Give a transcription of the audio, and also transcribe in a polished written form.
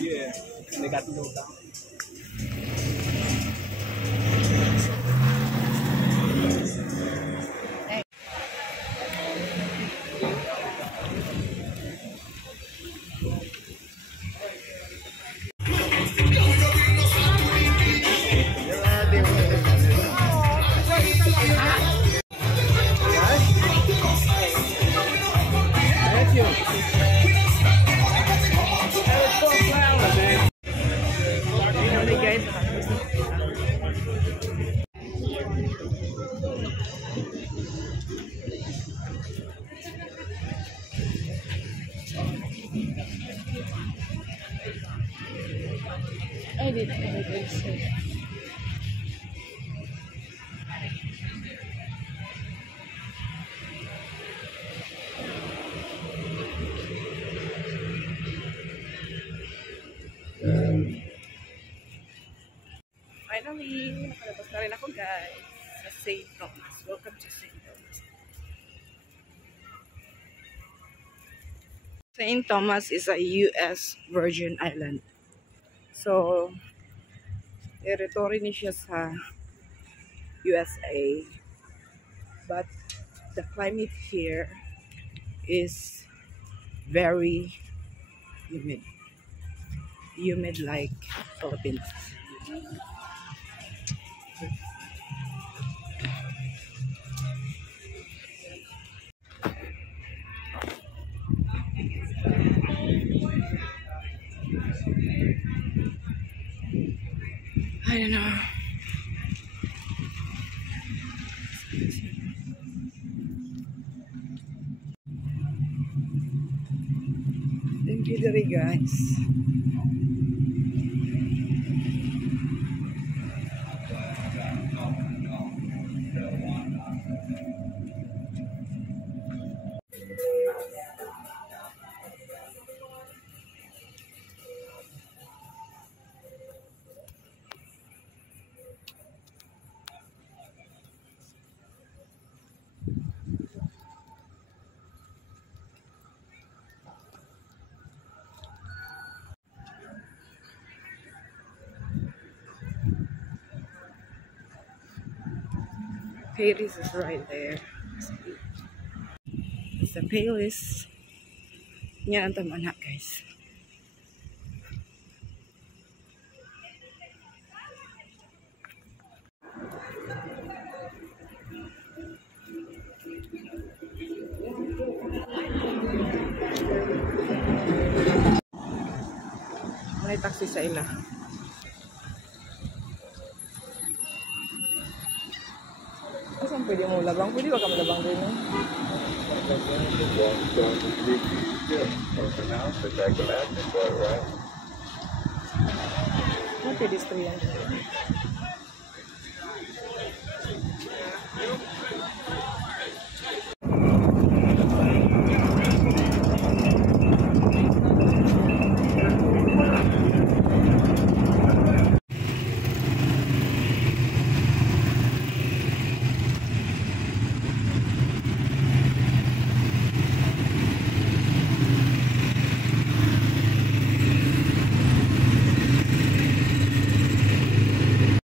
Yeah, and they got the little down. Finally, nakalabas na rin ako guys sa St. Thomas. Welcome to St. Thomas. St. Thomas is a US Virgin Island. So, territory ni siya sa USA. But the climate here is very humid. Humid like Philippines. I don't know. Thank you, Dari guys. Payless is right there. It's the Payless. Yan ang tama guys. May taxi sa ila. Saan pwede mo labang? Pwede ba ka malabang din? What pedestrian?